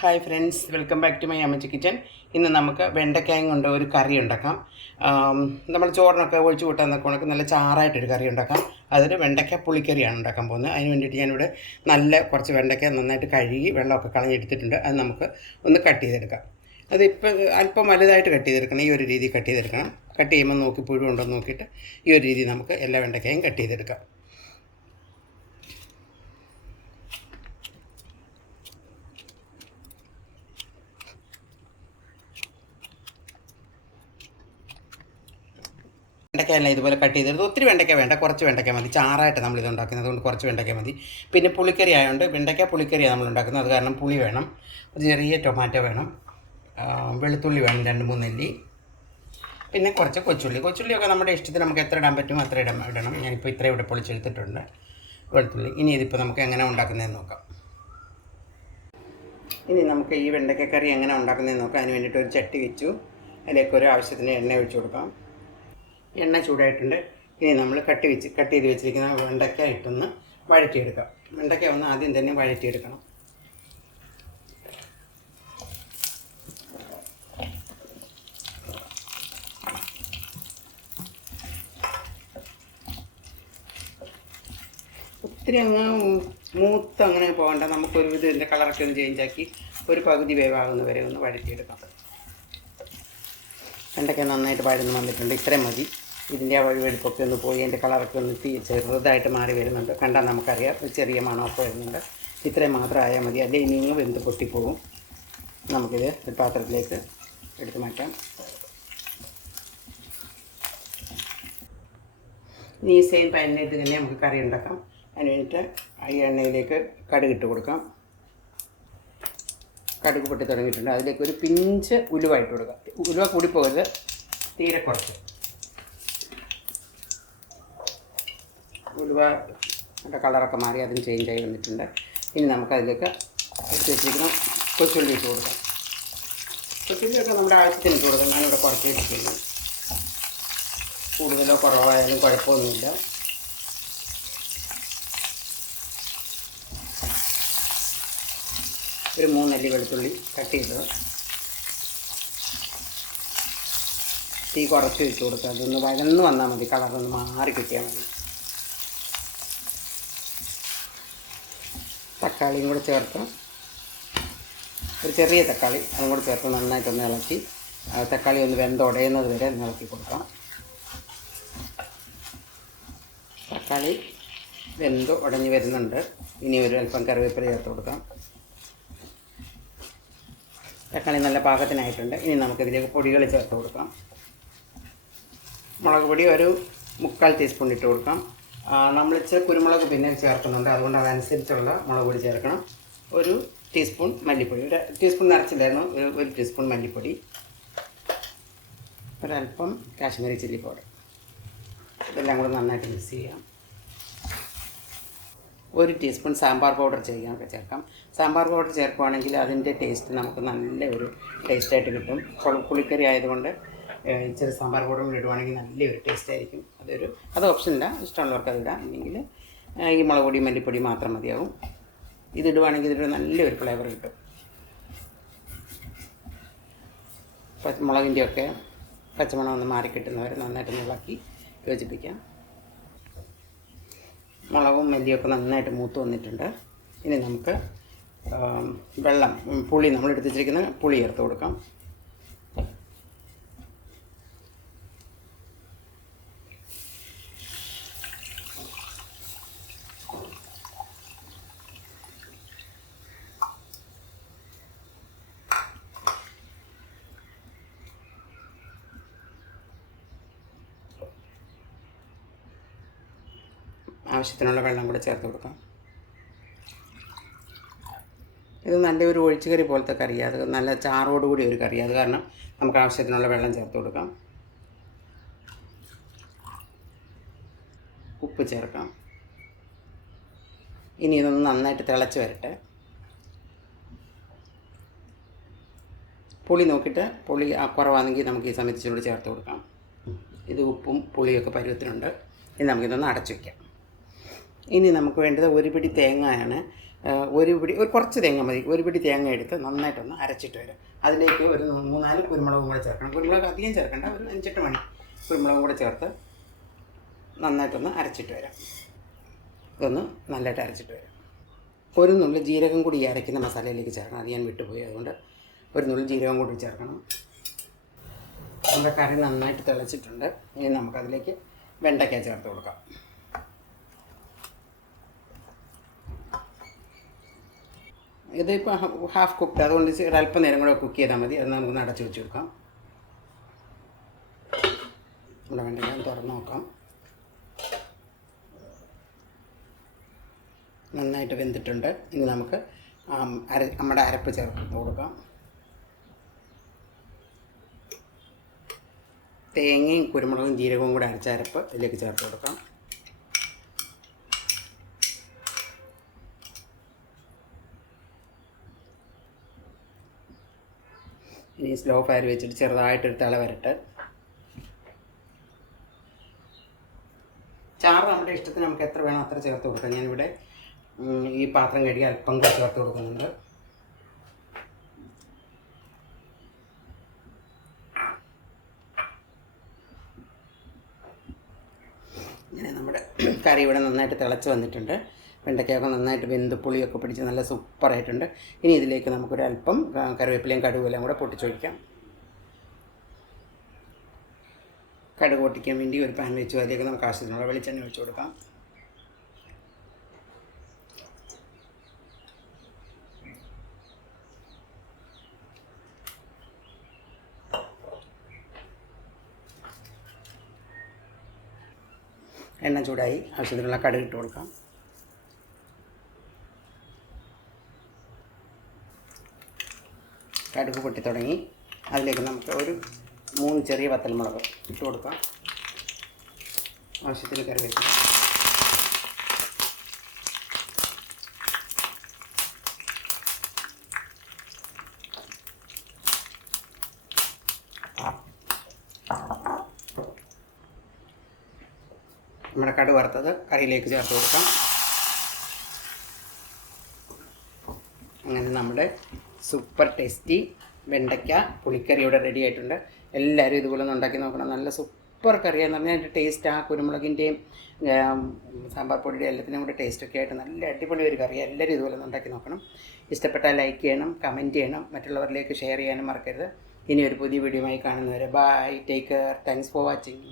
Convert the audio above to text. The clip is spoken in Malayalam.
Hi friends welcome back to my Ammachi kitchen ഇന്ന് നമുക്ക് വെണ്ടയ്ക്കായും കൊണ്ട് ഒരു കറി ഉണ്ടാക്കാം. നമ്മൾ ചോറിനൊക്കെ ഒഴിച്ചു കൂട്ടാൻ കണക്ക് നല്ല ചാറായിട്ടൊരു കറി ഉണ്ടാക്കാം. അതൊരു വെണ്ടയ്ക്ക പുളിക്കറിയാണ് ഉണ്ടാക്കാൻ പോകുന്നത്. അതിന് വേണ്ടിയിട്ട് ഞാനിവിടെ നല്ല കുറച്ച് വെണ്ടയ്ക്ക നന്നായിട്ട് കഴുകി വെള്ളമൊക്കെ കളഞ്ഞെടുത്തിട്ടുണ്ട്. അത് നമുക്ക് ഒന്ന് കട്ട് ചെയ്തെടുക്കാം. അതിപ്പോൾ അല്പം വലുതായിട്ട് കട്ട് ചെയ്തെടുക്കണം. ഈ ഒരു രീതി കട്ട് ചെയ്തെടുക്കണം. കട്ട് ചെയ്യുമ്പോൾ നോക്കി പുഴുണ്ടോ നോക്കിയിട്ട് ഈ ഒരു രീതി നമുക്ക് എല്ലാ വെണ്ടയ്ക്കയും കട്ട് ചെയ്തെടുക്കാം. വെണ്ടയ്ക്കയെല്ലാം ഇതുപോലെ കട്ട് ചെയ്തെടുത്ത് ഒത്തിരി വെണ്ടയ്ക്ക വേണ്ട കുറച്ച് വെണ്ടയ്ക്ക മതി. ചാറായിട്ട് നമ്മൾ ഇത് ഉണ്ടാക്കുന്നത് അതുകൊണ്ട് കുറച്ച് വെണ്ടയ്ക്ക മതി. പിന്നെ പുളിക്കറി ആയതുകൊണ്ട് വെണ്ടയ്ക്ക പുളിക്കറിയാണ് നമ്മൾ ഉണ്ടാക്കുന്നത്. അത് കാരണം പുളി വേണം. ഒരു ചെറിയ ടൊമാറ്റോ വേണം. വെളുത്തുള്ളി വേണം രണ്ട് മൂന്നല്ലി നെല്ലി. പിന്നെ കുറച്ച് കൊച്ചുള്ളി. കൊച്ചുള്ളിയൊക്കെ നമ്മുടെ ഇഷ്ടത്തിന് നമുക്ക് എത്ര ഇടാൻ പറ്റുമോ അത്ര ഇടാൻ ഇടണം. ഞാനിപ്പോൾ ഇത്ര ഇവിടെ പൊളിച്ചെടുത്തിട്ടുണ്ട് വെളുത്തുള്ളി. ഇനി ഇതിപ്പോൾ നമുക്ക് എങ്ങനെ ഉണ്ടാക്കുന്നതെന്ന് നോക്കാം. ഇനി നമുക്ക് ഈ വെണ്ടയ്ക്ക കറി എങ്ങനെ ഉണ്ടാക്കുന്നതെന്ന് നോക്കാം. അതിന് വേണ്ടിയിട്ട് ഒരു ചട്ടി വെച്ചു. അതിലേക്ക് ഒരു ആവശ്യത്തിന് എണ്ണ ഒഴിച്ചു കൊടുക്കാം. എണ്ണ ചൂടായിട്ടുണ്ട്. ഇനി നമ്മൾ കട്ടി വെച്ച് കട്ട് ചെയ്ത് വെച്ചിരിക്കുന്ന വെണ്ടയ്ക്ക ഇട്ടൊന്ന് വഴറ്റിയെടുക്കാം. വെണ്ടയ്ക്ക ഒന്ന് ആദ്യം തന്നെ വഴറ്റിയെടുക്കണം. ഒത്തിരി അങ്ങ് മൂത്ത് അങ്ങനെ പോകണ്ട. നമുക്കൊരു വിധം ഇതിന്റെ കളറൊക്കെ ഒന്ന് ചേഞ്ചാക്കി ഒരു പകുതി വേവാകുന്ന വരെ ഒന്ന് വഴറ്റിയെടുക്കാം. വെണ്ടയ്ക്ക നന്നായിട്ട് വഴന്ന് വന്നിട്ടുണ്ട്. ഇത്രയും മതി. ഇതിന്റെ ആ വഴുവെടുപ്പൊക്കെ ഒന്ന് പോയി അതിന്റെ കളറൊക്കെ ഒന്ന് ചെറുതായിട്ട് മാറി വരുന്നുണ്ട്. കണ്ടാൽ നമുക്കറിയാം ചെറിയ മണമൊക്കെ വരുന്നുണ്ട്. ഇത്രയും മാത്രം ആയാൽ മതി. അല്ലെങ്കിൽ ഇനിയും വെന്ത് പൊട്ടിപ്പോകും. നമുക്കിത് ഒരു പാത്രത്തിലേക്ക് എടുത്ത് മാറ്റാം. ഇനി സെയിം പാനിന്റെ ഇത് തന്നെ നമുക്ക് കറി ഉണ്ടാക്കാം. അതിന് വേണ്ടിയിട്ട് ഈ എണ്ണയിലേക്ക് കടുകിട്ട് കൊടുക്കാം. കടുക് പൊട്ടി തുടങ്ങിയിട്ടുണ്ട്. അതിലേക്ക് ഒരു പിഞ്ച് ഉലുവ ഇട്ട് കൊടുക്കുക. ഉലുവ കൂടിപ്പോകരുത്. തീരെ കുറച്ച്. ഉലുവ അതിന്റെ കളറൊക്കെ മാറി അതും ചേഞ്ച് ആയി വന്നിട്ടുണ്ട്. ഇനി നമുക്കതിലേക്ക് എടുത്ത് വെച്ചിരിക്കുന്ന കൊച്ചുള്ളി ഇട്ട് കൊടുക്കാം. കൊച്ചുള്ളിയൊക്കെ നമ്മുടെ ആവശ്യത്തിന് ഇട്ട് കൊടുക്കാം. ഞാനിവിടെ കുറച്ച് ഇട്ടിട്ടുണ്ട് കൂടുതലോ കുറവായാലും കുഴപ്പമൊന്നുമില്ല. ഒരു മൂന്നല്ലി വെളുത്തുള്ളി കട്ട് ചെയ്തത് തീ കുറച്ച് വെച്ച് കൊടുക്കുക. അതൊന്ന് വഴന്ന് വന്നാൽ മതി. കളറൊന്ന് മാറി കിട്ടിയാൽ മതി. തക്കാളിയും കൂടെ ചേർത്ത് ഒരു ചെറിയ തക്കാളി അതും കൂടെ ചേർത്ത് നന്നായിട്ടൊന്ന് ഇളക്കി. തക്കാളി ഒന്ന് വെന്തുടയുന്നത് വരെ ഇളക്കി കൊടുക്കാം. തക്കാളി വെന്ത് ഉടഞ്ഞ് വരുന്നുണ്ട്. ഇനി ഒരു അല്പം കറിവേപ്പില ചേർത്ത് കൊടുക്കാം. തക്കാളി നല്ല പാകത്തിനായിട്ടുണ്ട്. ഇനി നമുക്കിതിലേക്ക് പൊടികൾ ചേർത്ത് കൊടുക്കാം. മുളക് പൊടി ഒരു മുക്കാൽ ടീസ്പൂൺ ഇട്ട് കൊടുക്കാം. നമ്മൾ ഇച്ചിരി കുരുമുളക് പിന്നെ ചേർക്കുന്നുണ്ട്. അതുകൊണ്ട് അതനുസരിച്ചുള്ള മുളക് പൊടി ചേർക്കണം. ഒരു ടീസ്പൂൺ മല്ലിപ്പൊടി. ഒരു ടീസ്പൂൺ നിറച്ചില്ലായിരുന്നു. ഒരു ഒരു ടീസ്പൂൺ മല്ലിപ്പൊടി. ഒരല്പം കാശ്മീരി ചില്ലി പൗഡർ. ഇതെല്ലാം കൂടെ നന്നായിട്ട് മിക്സ് ചെയ്യാം. ഒരു ടീസ്പൂൺ സാമ്പാർ പൗഡർ ചെയ്യാൻ ചേർക്കാം. സാമ്പാർ പൗഡർ ചേർക്കുവാണെങ്കിൽ അതിന്റെ ടേസ്റ്റ് നമുക്ക് നല്ല ഒരു ടേസ്റ്റായിട്ട് കിട്ടും. പുളി- പുളിക്കറി ആയതുകൊണ്ട് ഇച്ചിരി സാമ്പാർ പൗഡർ ഇടുവാണെങ്കിൽ നല്ലൊരു ടേസ്റ്റ് ആയിരിക്കും. അതൊരു അത് ഓപ്ഷനില്ല ഇഷ്ടമുള്ളവർക്ക് അത് ഇടാം. ഇല്ലെങ്കിൽ ഈ മുളക് പൊടി മല്ലിപ്പൊടി മാത്രം മതിയാവും. ഇതിടുവാണെങ്കിൽ ഇതിലൊരു നല്ലൊരു ഫ്ലേവർ കിട്ടും. പച്ചമുളകിന്റെയൊക്കെ പച്ചമണം ഒന്ന് മാറി കിട്ടുന്നവരെ നന്നായിട്ട് ഇളക്കി യോജിപ്പിക്കാം. മുളകും മല്ലിയൊക്കെ നന്നായിട്ട് മൂത്ത് വന്നിട്ടുണ്ട്. ഇനി നമുക്ക് വെള്ളം പുളി നമ്മൾ എടുത്ത് വെച്ചിരിക്കുന്ന പുളി ചേർത്ത് കൊടുക്കാം. ആവശ്യത്തിനുള്ള വെള്ളം കൂടെ ചേർത്ത് കൊടുക്കാം. ഇത് നല്ലൊരു ഒഴിച്ചുകറി പോലത്തെ കറിയാണ് അത് നല്ല ചാറോടുകൂടി ഒരു കറി അത് കാരണം നമുക്ക് ആവശ്യത്തിനുള്ള വെള്ളം ചേർത്ത് കൊടുക്കാം. ഉപ്പ് ചേർക്കാം. ഇനി ഇതൊന്ന് നന്നായിട്ട് തിളച്ച് വരട്ടെ. പുളി നോക്കിയിട്ട് പുളി കുറവാണെങ്കിൽ നമുക്ക് ഈ സമയത്ത് ചൂട് ചേർത്ത് കൊടുക്കാം. ഇത് ഉപ്പും പുളിയൊക്കെ പരുവത്തിനുണ്ട്. ഇനി നമുക്കിതൊന്ന് അടച്ചു വയ്ക്കാം ഇനി നമുക്ക് വേണ്ടത് ഒരു പിടി തേങ്ങയാണ്. ഒരു പിടി ഒരു കുറച്ച് തേങ്ങ മതി. ഒരു പിടി തേങ്ങ എടുത്ത് നന്നായിട്ടൊന്ന് അരച്ചിട്ട് വരാം. അതിലേക്ക് ഒരു മൂന്നാൽ കുരുമുളകും കൂടെ ചേർക്കണം. കുരുമുളക് അധികം ചേർക്കണ്ട ഒരു അഞ്ചെട്ട് മണി. കുരുമുളകും കൂടെ ചേർത്ത് നന്നായിട്ടൊന്ന് അരച്ചിട്ട് വരാം. ഇതൊന്ന് നല്ലതായിട്ട് അരച്ചിട്ട് വരാം. ഒരു നുള്ളി ജീരകം കൂടി ഈ അരയ്ക്കുന്ന മസാലയിലേക്ക് ചേർക്കണം. അത് ഞാൻ വിട്ടുപോയി. അതുകൊണ്ട് ഒരു നുള്ളി ജീരകം കൂടി ചേർക്കണം. നമ്മുടെ കറി നന്നായിട്ട് തിളച്ചിട്ടുണ്ട്. ഇനി നമുക്കതിലേക്ക് വെണ്ടയ്ക്ക ചേർത്ത് കൊടുക്കാം. ഇതിപ്പോൾ ഹാഫ് കുക്ക്ഡ്. അതുകൊണ്ട് ഒരല്പം അല്പം നേരം കൂടെ കുക്ക് ചെയ്താൽ മതി. അത് നമുക്ക് അടച്ചു വെച്ച് കൊടുക്കാം. ഇവിടെ വേണ്ടി ഞാൻ തുറന്ന് നോക്കാം. നന്നായിട്ട് വെന്തിട്ടുണ്ട്. ഇനി നമുക്ക് അര നമ്മുടെ അരപ്പ് ചേർത്ത് കൊടുക്കാം. തേങ്ങയും കുരുമുളകും ജീരകവും കൂടെ അരച്ച അരപ്പ് ഇതിലേക്ക് ചേർത്ത് കൊടുക്കാം. ഇനി സ്ലോ ഫയർ വെച്ചിട്ട് ചെറുതായിട്ടൊരു തിള വരട്ടെ. ചാറ് നമ്മുടെ ഇഷ്ടത്തിന് നമുക്ക് എത്ര വേണം അത്ര ചേർത്ത് കൊടുക്കാം. ഞാനിവിടെ ഈ പാത്രം കഴുകി അല്പം ചേർത്ത് കൊടുക്കുന്നുണ്ട്. ഇങ്ങനെ നമ്മുടെ കറി ഇവിടെ നന്നായിട്ട് തിളച്ച് വന്നിട്ടുണ്ട്. വെണ്ടയ്ക്കൊക്കെ നന്നായിട്ട് വെന്ത് പുളിയൊക്കെ പിടിച്ച് നല്ല സൂപ്പറായിട്ടുണ്ട്. ഇനി ഇതിലേക്ക് നമുക്കൊരല്പം കറിവേപ്പിലയും കടുകുമെല്ലാം കൂടെ പൊട്ടിച്ചൊഴിക്കാം. കടുക് പൊട്ടിക്കാൻ വേണ്ടി ഒരു പാൻ വെച്ചു. അതിലേക്ക് നമുക്ക് ആവശ്യത്തിനുള്ള വെളിച്ചെണ്ണ ഒഴിച്ചു കൊടുക്കാം. എണ്ണ ചൂടായി. ആവശ്യത്തിനുള്ള കടുക് ഇട്ട് കൊടുക്കാം. കടുക് പൊട്ടി തുടങ്ങി. അതിലേക്ക് നമുക്ക് ഒരു മൂന്ന് ചെറിയ വത്തൽമുളക് ഇട്ട് കൊടുക്കാം. ആവശ്യത്തിന് കറിവേപ്പില. നമ്മുടെ കടു വറുത്തത് കറിയിലേക്ക് ചേർത്ത് കൊടുക്കാം. അങ്ങനെ നമ്മുടെ സൂപ്പർ ടേസ്റ്റി വെണ്ടയ്ക്ക പുളിക്കറി ഇവിടെ റെഡി ആയിട്ടുണ്ട്. എല്ലാവരും ഇതുപോലെ ഒന്ന് ഉണ്ടാക്കി നോക്കണം. നല്ല സൂപ്പർ കറിയാന്ന് പറഞ്ഞാൽ അതിന്റെ ടേസ്റ്റ് ആ കുരുമുളകിന്റെയും സാമ്പാർ പൊടിയുടെ എല്ലാത്തിനും കൂടെ ടേസ്റ്റൊക്കെ ആയിട്ട് നല്ല അടിപൊളി ഒരു കറി എല്ലാവരും ഇതുപോലെ ഒന്ന് ഉണ്ടാക്കി നോക്കണം. ഇഷ്ടപ്പെട്ടാൽ ലൈക്ക് ചെയ്യണം കമന്റ് ചെയ്യണം. മറ്റുള്ളവരിലേക്ക് ഷെയർ ചെയ്യാനും മറക്കരുത്. ഇനി ഒരു പുതിയ വീഡിയോ വീഡിയോയുമായി കാണുന്നവരെ bye take care thanks for watching